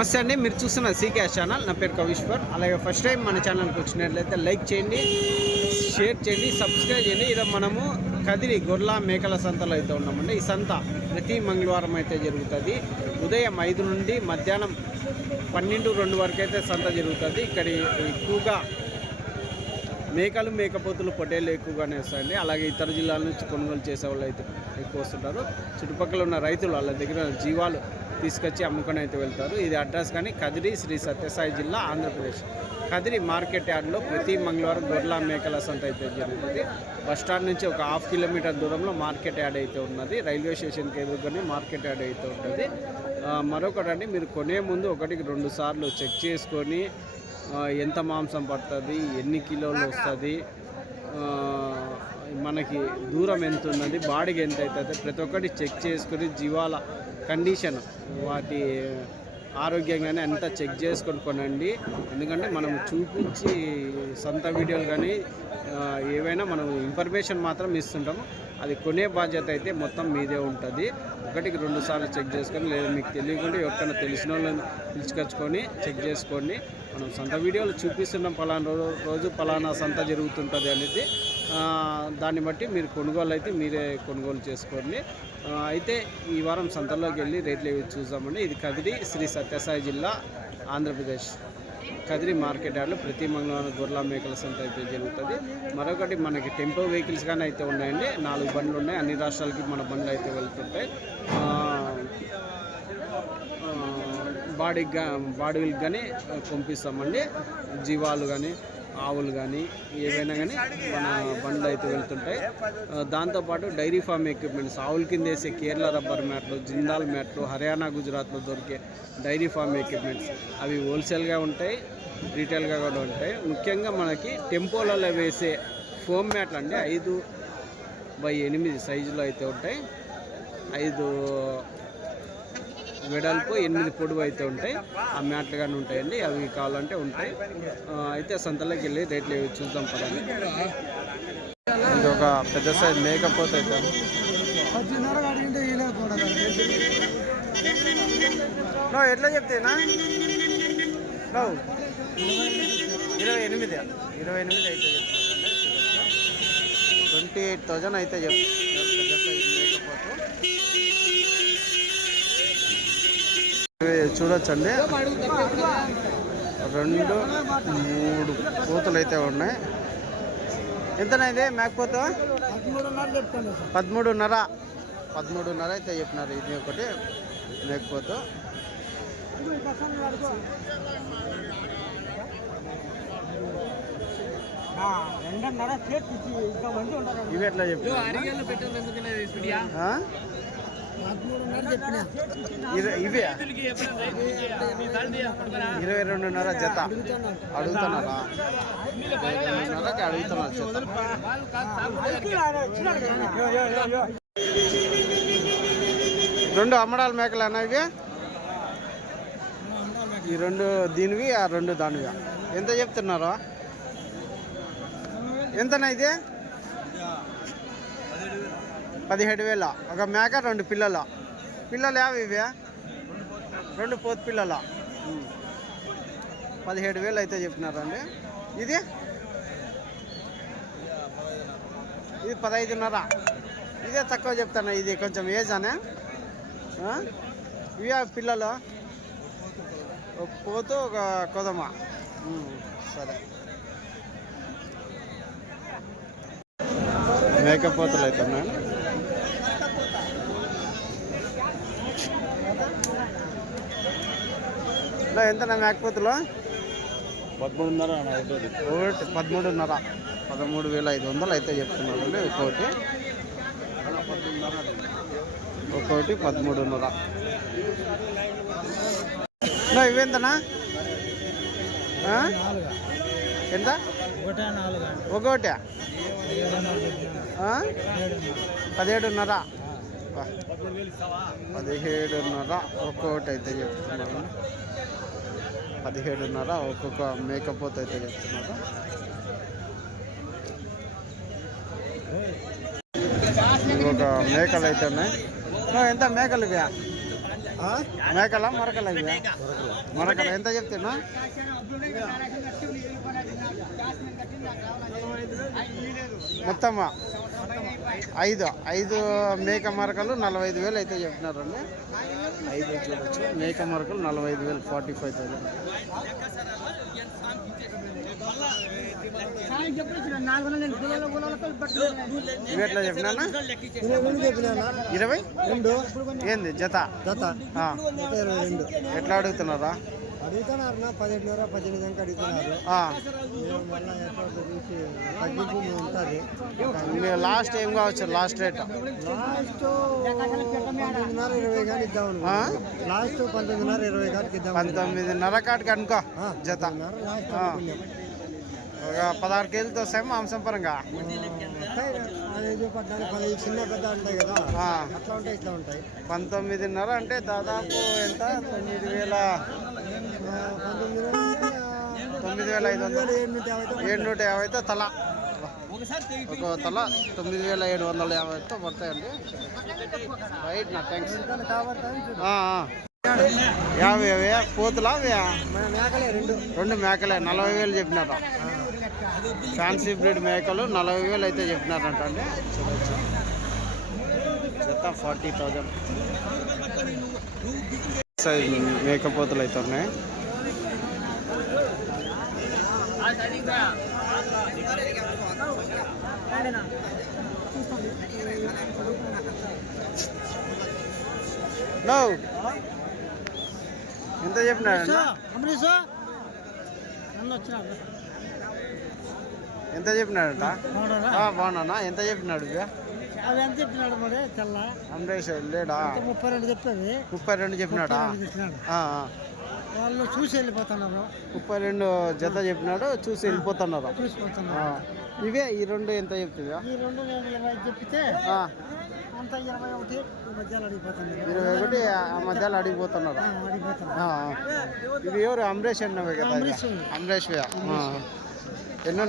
నమస్తే అండి. మీరు చూస్తున్న సీకేఎస్ ఛానల్. నా పేరు కవీశ్వర్. అలాగే ఫస్ట్ టైం మన ఛానల్కి వచ్చినట్లయితే లైక్ చేయండి షేర్ చేయండి సబ్స్క్రైబ్ చేయండి. ఇలా మనము కదిరి గొర్ల మేకల సంతలో అయితే ఉన్నామండి. ఈ సంత ప్రతి మంగళవారం అయితే జరుగుతుంది. ఉదయం ఐదు నుండి మధ్యాహ్నం పన్నెండు రెండు వరకు అయితే సంత జరుగుతుంది. ఇక్కడ ఎక్కువగా మేకలు మేకపోతులు పొట్టేళ్ళు ఎక్కువగానే వస్తాయండి. అలాగే ఇతర జిల్లాల నుంచి కొనుగోలు చేసే వాళ్ళు అయితే ఎక్కువ వస్తుంటారు. చుట్టుపక్కల ఉన్న రైతులు వాళ్ళ దగ్గర జీవాలు తీసుకొచ్చి అమ్ముకొని అయితే వెళ్తారు. ఇది అడ్రస్ కానీ కదిరి శ్రీ సత్యసాయి జిల్లా ఆంధ్రప్రదేశ్. కదిరి మార్కెట్ యార్డ్లో ప్రతి మంగళవారం గొర్రెల మేకల సంత అయితే జరుగుతుంది. బస్ స్టాండ్ నుంచి ఒక హాఫ్ కిలోమీటర్ దూరంలో మార్కెట్ యార్డ్ అయితే ఉన్నది. రైల్వే స్టేషన్కి ఎదుర్కొని మార్కెట్ యార్డ్ అయితే ఉంటుంది మరొకటండి మీరు కొనే ముందు ఒకటికి రెండు సార్లు చెక్ చేసుకొని ఎంత మాంసం పడుతుంది ఎన్ని కిలోలు వస్తుంది మనకి దూరం ఎంత ఉన్నది బాడీకి ఎంత అవుతుంది ప్రతి ఒక్కటి చెక్ చేసుకొని జీవాల కండిషన్. వాటి ఆరోగ్యంగానే అంతా చెక్ చేసుకొని కొనండి. ఎందుకంటే మనం చూపించి సొంత వీడియోలు కానీ ఏవైనా మనం ఇన్ఫర్మేషన్ మాత్రం ఇస్తుంటాము. అది కొనే బాధ్యత అయితే మొత్తం మీదే ఉంటుంది. ఒకటికి రెండు సార్లు చెక్ చేసుకొని లేదా మీకు తెలియకుండా ఎవరికైనా తెలిసిన వాళ్ళని పిలుచుకొచ్చుకొని చెక్ చేసుకోండి మనం సొంత వీడియోలు చూపిస్తున్నాం పలానా రోజు రోజు పలానా సంత జరుగుతుంటుంది అనేది దాన్ని బట్టి మీరు కొనుగోలు అయితే మీరే కొనుగోలు చేసుకోండి. అయితే ఈ వారం సంతలోకి వెళ్ళి రేట్లు ఏవి చూసామండి ఇది కదిరి శ్రీ సత్యసాయి జిల్లా ఆంధ్రప్రదేశ్. కదిరి మార్కెట్ యార్డ్లో ప్రతి మంగళవారం గొర్రెల మేకల సంత అయితే జరుగుతుంది. మరొకటి మనకి టెంపో వెహికల్స్ కానీ అయితే ఉన్నాయండి. నాలుగు బండ్లు ఉన్నాయి. అన్ని రాష్ట్రాలకి మన బండ్లు అయితే వెళ్తుంటాయి. బాడీకి గా బాడీలకు కానీ పంపిస్తామండి. జీవాలు కానీ ఆవులు కానీ ఏవైనా కానీ మన బండ్లు అయితే వెళ్తుంటాయి. దాంతోపాటు డైరీ ఫామ్ ఎక్విప్మెంట్స్ ఆవుల కింద వేసే కేరళ రబ్బర్ మ్యాట్లు జిందాల్ మ్యాట్లు హర్యానా గుజరాత్లో దొరికే డైరీ ఫామ్ ఎక్విప్మెంట్స్ అవి హోల్సేల్గా ఉంటాయి రీటైల్గా కూడా ఉంటాయి. ముఖ్యంగా మనకి టెంపోలలో వేసే ఫోమ్ మ్యాట్లు అండి ఐదు బై ఎనిమిది సైజులో అయితే ఉంటాయి. ఐదు వెడల్పు ఎనిమిది పొడవు అయితే ఉంటాయి. ఆ మ్యాట్లు కానీ ఉంటాయండి అవి కావాలంటే ఉంటాయి. అయితే సంతలోకి వెళ్ళి రేట్లు చూద్దాం పదండి. ఇది ఒక పెద్ద సైజ్ మేకపోతే అయితే ఎట్లా చెప్తేనా? ఇరవై ఎనిమిది. ఇరవై ఎనిమిది అయితే ట్వంటీ ఎయిట్ థౌజండ్ అయితే చెప్తాను చూడొచ్చండి. రెండు మూడు కోతులు అయితే ఉన్నాయి. ఎంతనా ఇది మేకపోతే పదమూడున్నర. పదమూడున్నర అయితే చెప్పినారు ఇది ఒకటి మేకపోతే ఇవి ఎట్లా చెప్పినారు ఆ? పదమూడున్నర చెప్పిన ఇర- ఇవే? ఇరవై రెండున్నర జత. అడుగుతున్నారా? రెండున్నరకి అడుగుతున్నారు జత. రెండు అమ్మడాల మేకలు అన్న ఇవి? ఈ రెండు దీనివి ఆ రెండు దానివి. ఎంత చెప్తున్నారు? ఎంతనా ఇది? పదిహేడు వేల. ఒక మేక రెండు పిల్లల. పిల్లలు యావి ఇవే? రెండు పోతు పిల్లల. పదిహేడు వేలు అయితే చెప్పినారండి. ఇది? ఇది పదహైదున్నర. ఇదే తక్కువ చెప్తాను ఇది కొంచెం ఏజ్ అనే. ఇవే పిల్లలు? ఒక పోతు ఒక కొదమ. సరే. మేకపోతలు అయితే ఇలా ఎంత నా మేకపోతులు? పదమూడున్నర ఒకటి పదమూడున్నర. పదమూడు వేల ఐదు వందలు అయితే చెప్తున్నారు అండి ఒక్కొక్కటి ఒక్కొక్కటి పదమూడున్నర ఇవేంతనా? ఎంత? ఒకటే? పదిహేడున్నర. పదిహేడున్నర ఒక్కొక్కటి అయితే చెప్తున్నారు పదిహేడున్నర ఒక్కొక్క మేకపోతే అయితే చెప్తున్నారు ఒక మేకలు అయితే ఉన్నాయి ఓ, ఎంత మేకలు ఇవి మేకల మరకల మరకల. ఎంత చెప్తున్నా? మొత్తం ఐదు. ఐదు మేక మరకలు నలభై ఐదు వేలు అయితే చెప్తున్నారండి. ఐదు చూడొచ్చు. మేక మరకలు నలభై ఐదు వేలు ఫార్టీ ఫైవ్ థౌసండ్ ఎట్లా చెప్పినా ఇరవై? రెండు. ఏంది? జత? జత. ఇరవై రెండు. ఎట్లా అడుగుతున్నారా అడుగుతున్నారు నా పదిహేడున్నర పద్దెనిమిది దాకా అడుగుతున్నారు. తగ్గింపు ఉంటుంది. మీ లాస్ట్ ఏం కావచ్చు? Last rate. లాస్ట్ పంతొమ్మిదిన్నర ఇరవై కానీ ఇద్దాం? లాస్ట్ పంతొమ్మిదిన్నర ఇరవై కాడికి ఇద్దాం పంతొమ్మిదిన్నర కాటికి అనుకో జత. ఒక పదహారు కేజీలతో వస్తాయి మాంసం పరంగా? పంతొమ్మిదిన్నర అంటే దాదాపు ఎంత? తొమ్మిది వేల వేల ఐదు వందలు ఏడు నూట యాభై అయితే తల. ఒక తల తొమ్మిది వేల ఏడు వందల యాభై అయితే పడతాయండి రైట్ నా థ్యాంక్స్ యాభై అవే పోతులా రెండు రెండు మేకలే నలభై వేలు చెప్పినారా. ఫ్యాన్సీ బ్రీడ్ మేకలు నలభై వేలు అయితే చెప్పినారంట అండి. చూడొచ్చు జత ఫార్టీ థౌజండ్ సైజ్ మేకపోతులు అయితే ఉన్నాయి. ఎంత చెప్పినాడు ఎంత చెప్పినాడట? బాగున్నానా? ఎంత చెప్పినాడు? అవి ఎంత చెప్పినాడు మరి? తెల్ల. అమరేష్ లేడా? ముప్పై రెండు చెప్పేది ముప్పై రెండు చెప్పినాడా? వాళ్ళు చూసి వెళ్ళిపోతున్నారు. ముప్పై రెండు జత చెప్పినాడు చూసి వెళ్ళిపోతున్నారు. ఇవే ఈ రెండు ఎంత చెప్తుందా ఈ రెండు నేను ఇరవై చెప్పితే ఆ, అంత ఇరవై ఒకటి మధ్యలో అడిగిపోతున్నారు. ఇరవై ఒకటి ఆ మధ్యలో అడిగిపోతున్నారు. ఇవి ఎవరు? అమరేష్ అన్నవే కదా? అమరేష్. ఎన్ని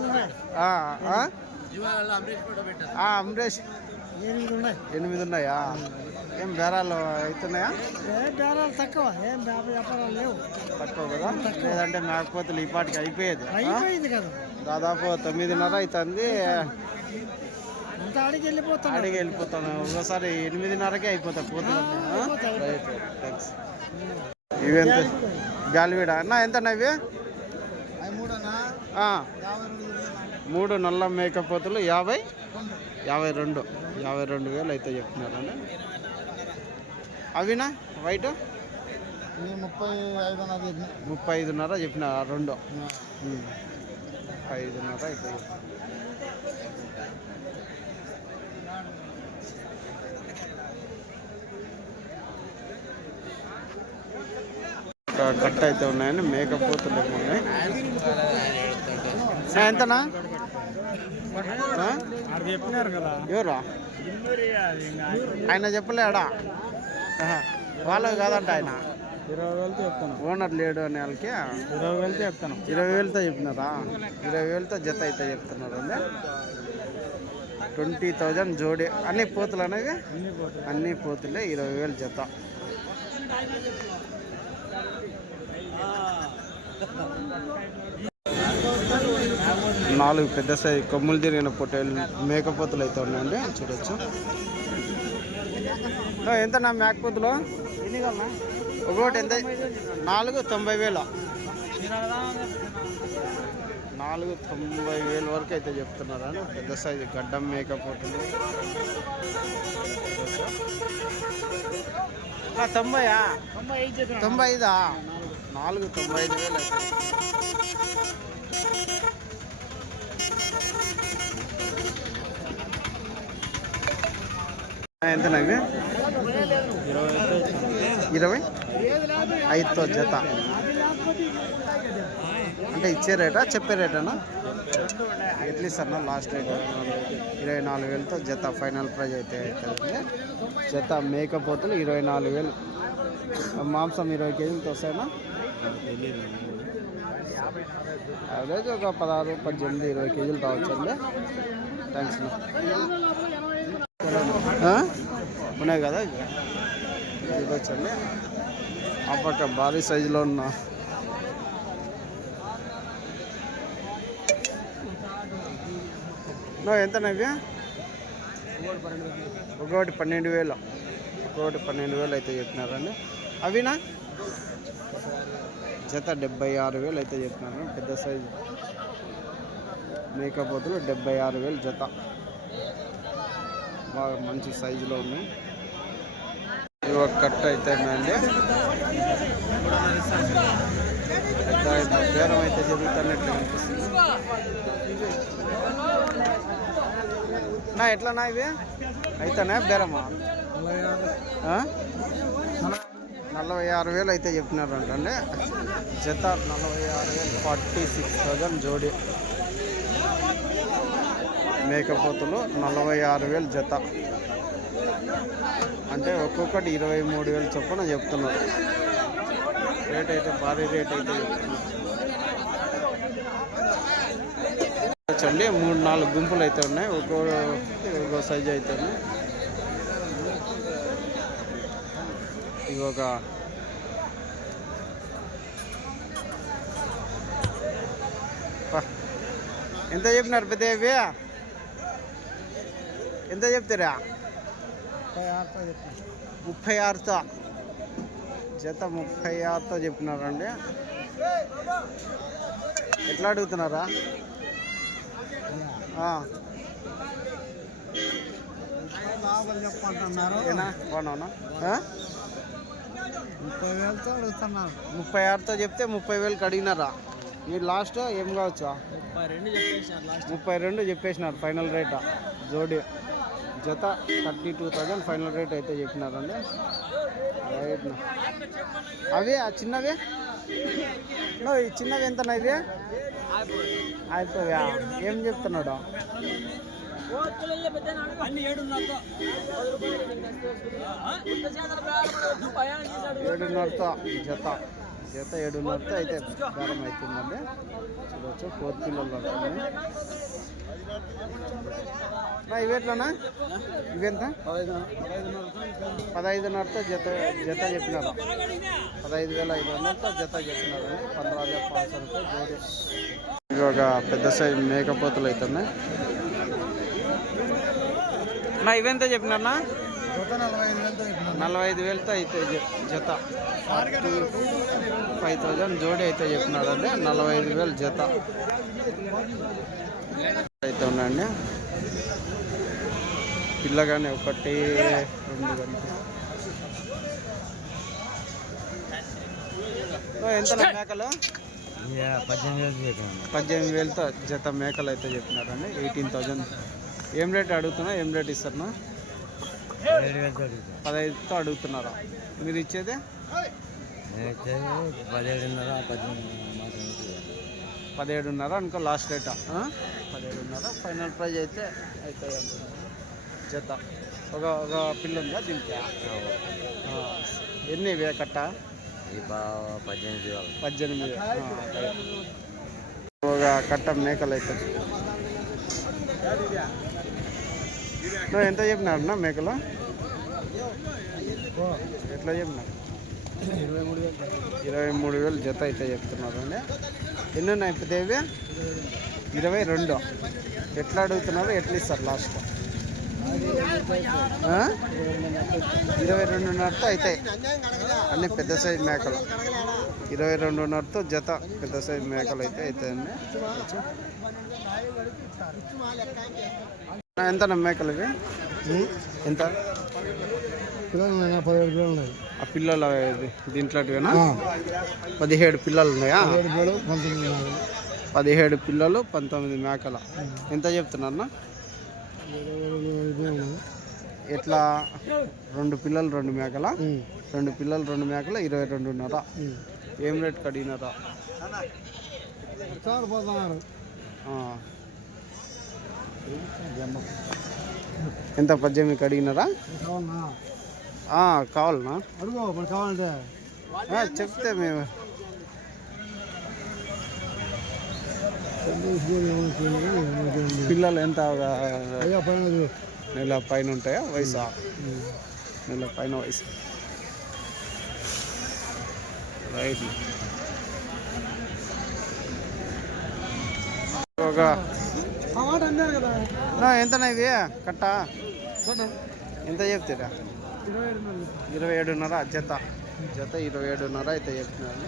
ఉన్నాయి. అమరేష్ ఎనిమిది ఉన్నాయి? ఎనిమిది ఉన్నాయా. ఏం బేరాలు అవుతున్నాయా? ఏ బేరాలు తక్కువ ఏం వ్యాపార వ్యాపారాలు లేవు. తక్కువ కదా? లేదంటే మేకపోతులు ఈ పాటికి అయిపోయేది? అయిపోయింది కదా. దాదాపు తొమ్మిదిన్నర అవుతుంది అంత అడిగి వెళ్ళిపోతున్నారు అడిగి వెళ్ళిపోతాను ఒకసారి ఎనిమిదిన్నరకే అయిపోతాయి పోతుంది రైట్ థ్యాంక్స్ ఇవి ఎంత? గాలివీడ అన్న ఎంత ఇవి? మూడు నల్ల మేకపోతులు యాభై? యాభై రెండు. యాభై రెండు వేలు అయితే చెప్తున్నారండి అవినా? వైట్? ముప్పై ఐదు అన్నది ముప్పై ఐదున్నర చెప్పిన రెండు. ముప్పై ఐదున్నర అయితే చెప్పిన. కట్ట అయితే ఉన్నాయండి మేకపోతులు ఏమో ఉన్నాయి ఆ, ఎంతనా? ఆ? చెప్పినారు కదా. ఎవరా? ఆయన చెప్పలేడా. వాళ్ళవి కాదంట ఆయన. ఇరవై వేలతో చెప్తాను ఓనర్ లేడు అనే వాళ్ళకి? ఇరవై వేలతో చెప్తాను ఇరవై వేలతో చెప్పినారా ఇరవై వేలతో జత అయితే చెప్తున్నారు అండి. ట్వంటీ థౌజండ్ జోడి. అన్ని పోతులు అనేవి? అన్ని పోతులే. ఇరవై వేలు జత. నాలుగు పెద్ద సైజు కొమ్ములు తిరిగిన పొట్టేలు మేకపోతులు అయితే ఉన్నాయండి. చూడొచ్చు. ఎంత నా మేకపోతులు ఒకటి ఎంత? నాలుగు తొంభై వేలు. నాలుగు తొంభై వేల వరకు అయితే చెప్తున్నారు? పెద్ద సైజు గడ్డం తొంభయా? తొంభై తొంభై ఐదా? నాలుగు తొంభై ఐదు వేలు. అయితే ఎంతనా ఇవి ఇరవై? ఐదుతో జత. అంటే ఇచ్చే రేటా చెప్పే రేటానా? ఎట్లా ఇస్తారన్నా లాస్ట్ రేట్ ఇరవై నాలుగు వేలతో జత ఫైనల్ ప్రైజ్ అయితే జత మేకపోతులు ఇరవై నాలుగు వేలు. మాంసం ఇరవై కేజీలతో వస్తాయన్నా యావరేజ్ ఒక పదహారు పద్దెనిమిది ఇరవై కేజీలు రావచ్చండి. థ్యాంక్స్ ఉన్నాయి కదా? ఇవ్వచ్చండి ఆ పక్క భారీ సైజులో ఉన్న ఎంత నవ్య ఒకటి పన్నెండు వేలు. ఒకటి పన్నెండు వేలు అయితే చెప్పినారండి. అవినా? జత డెబ్బై ఆరు వేలు అయితే చెప్పినారు. పెద్ద సైజు. మేకపోతులు డెబ్బై ఆరు వేలు జత. బాగా మంచి సైజులో ఉన్నాయి ఇవి ఒక కట్ అయితే అండి. పెద్ద బేరం అయితే జరుగుతున్నట్లు అనిపిస్తుంది. నా ఎట్లానా ఇవి అయితేనే బేరమా? నలభై ఆరు వేలు అయితే చెప్పినారు అంటండి జత నలభై ఆరు వేలు ఫార్టీ సిక్స్ థౌజండ్ జోడి. మేకపోతులు నలభై ఆరు వేలు జత. అంటే ఒక్కొక్కటి ఇరవై మూడు వేలు చొప్పున చెప్తున్నారు. రేట్ అయితే భారీ రేట్ అయితే చెప్తున్నారు. మూడు నాలుగు గుంపులు అయితే ఉన్నాయి. ఒక్కో ఒక్కో సైజు అయితే ఉన్నాయి. ఇవి ఒక ఎంత చెప్పినారు పెద్ద ఎంత చెప్తారా? ముప్పై ఆరుతో జత ముప్పై ఆరుతో చెప్పినారండి. ఎట్లా అడుగుతున్నారా? ముప్పై వేలతో అడుగుతున్నారు. ముప్పై ఆరుతో చెప్తే ముప్పై వేలకు అడిగినారా మీరు లాస్ట్ ఏం కావచ్చా? ముప్పై రెండు చెప్పేసినారు ఫైనల్ రేట్. జోడి. జత thirty two thousand final rate అయితే చెప్పినారండి. రైట్ అవి ఆ చిన్నవి? నో, ఈ చిన్నవి ఎంత ఇవి? అయిపోయా? ఏం చెప్తున్నాడు? ఏడున్నరతో జత. జత ఏడున్నరతో అయితే బేరం అవుతుందండి. చూడవచ్చు కోతి పిల్లలు ఇవేట్లనా ఇవెంత పదహైదున్నరతో జత జత చెప్పినారు. పదహైదు వేల ఐదు వందలతో జత చెప్పినారు పంద్రహ హజార్ పాంచ్ జోడి. ఇవి ఒక పెద్ద సైజు మేకపోతులు అవుతున్నాయి నా ఇవెంత చెప్పినారన్నా జత నలభై ఐదు వేలతో చెప్పినారు నలభై ఐదు వేలతో అయితే జత. ఫార్టీ ఫైవ్ థౌజండ్ జోడి అయితే చెప్పినారండి. నలభై ఐదు వేలు జత. అయితే ఉన్నాయండి. పిల్లగానే ఒకటి రెండు ఎంత మేకలు? పద్దెనిమిది వేలతో జత మేకలు అయితే చెప్పినారండి. ఎయిటీన్ థౌజండ్ ఏం రేట్ అడుగుతున్నా? ఏం రేట్ ఇస్తారన్నా? పదహైదుతో అడుగుతున్నారా? మీరు ఇచ్చేది పదిహేడున్నర పద్దెనిమిది. పదిహేడున్నర అనుకో లాస్ట్ రేట్ పదిహేడున్నర ఫైనల్ ప్రైజ్ అయితే అవుతాయి అంటున్నారు జత. ఒక ఒక పిల్ల ఉందా దీనికి? ఆ, ఎన్ని ఇవే కట్ట? ఈ పద్దెనిమిది పద్దెనిమిది. ఒక కట్ట మేకలు అయితే. నువ్వు ఎంత చెప్పినారు మేకలు? ఎట్లా చెప్పినారు ఇరవై మూడు వేలు జత అయితే చెప్తున్నారు అండి. ఎన్ని ఉన్నాయి ఇప్పుడు ఇవి ఇరవై రెండు. ఎట్లా అడుగుతున్నారు? ఎట్లా ఇస్తారు లాస్ట్? ఇరవై రెండున్నరతో అవుతాయి అన్ని పెద్ద సైజ్ మేకలు. ఇరవై రెండున్నరతో జత పెద్ద సైజ్ మేకలు అయితే అవుతాయండి ఎంత మేకలు ఇవి? ఎంత? పిల్లలు పదిహేడు పిల్లలు ఉన్నాయి. ఆ పిల్లలు ఇది దీంట్లోటివేనా? పదిహేడు పిల్లలు ఉన్నాయా? పదిహేడు పిల్లలు పంతొమ్మిది మేకల. ఎంత చెప్తున్నా ఎట్లా? రెండు పిల్లలు రెండు మేకల? రెండు పిల్లలు రెండు మేకల? ఇరవై రెండున్నర ఏం రేట్ కడిగినారా. ఎంత పద్దెనిమిది కడిగినారా? కావాలనా? అడుగు మరి కావాలంటే. చెప్తే మేము. పిల్లలు ఎంత నెల పైన ఉంటాయా వయసు? నెల పైన వయసు. రైట్. ఒక ఎంతనా ఇవి? కట్ట. ఎంత చెప్తారా? ఇరవై ఏడున్నర జత. జత ఇరవై ఏడున్నర అయితే చెప్తున్నారు.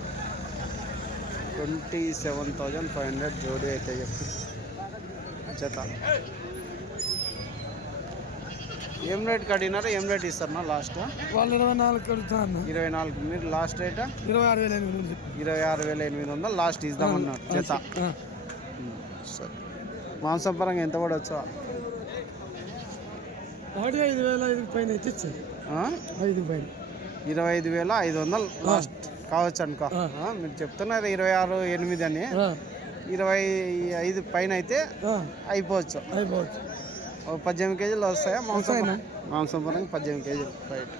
Twenty seven thousand five hundred జోడీ అయితే చెప్తున్నారు. జత. ఏం రేట్ కడిగినారా ఏం రేట్ ఇస్తారన్నా లాస్ట్? వాళ్ళు ఇరవై నాలుగు కడుతా అన్న ఇరవై నాలుగు. మీరు లాస్ట్ రేట్? ఇరవై ఆరు వేల ఎనిమిది ఇరవై ఆరు వేల ఎనిమిది వందలు లాస్ట్ ఇద్దామన్నారు. జత. సరే. మాంసం పరంగా ఎంత పడవచ్చు ఒకటి ఐదు వేల ఐదు పైన అయితే ఇచ్చింది ఐదు ఇరవై ఐదు వేల ఐదు వందలు. లాస్ట్. కావచ్చు అనుకో మీరు చెప్తున్నారు ఇరవై ఆరు ఎనిమిది అని. ఇరవై ఐదు పైన అయితే అయిపోవచ్చు. అయిపోవచ్చు. పద్దెనిమిది కేజీలు వస్తాయా? మాంసం. మాంసం పరంగా పద్దెనిమిది కేజీలు. రైట్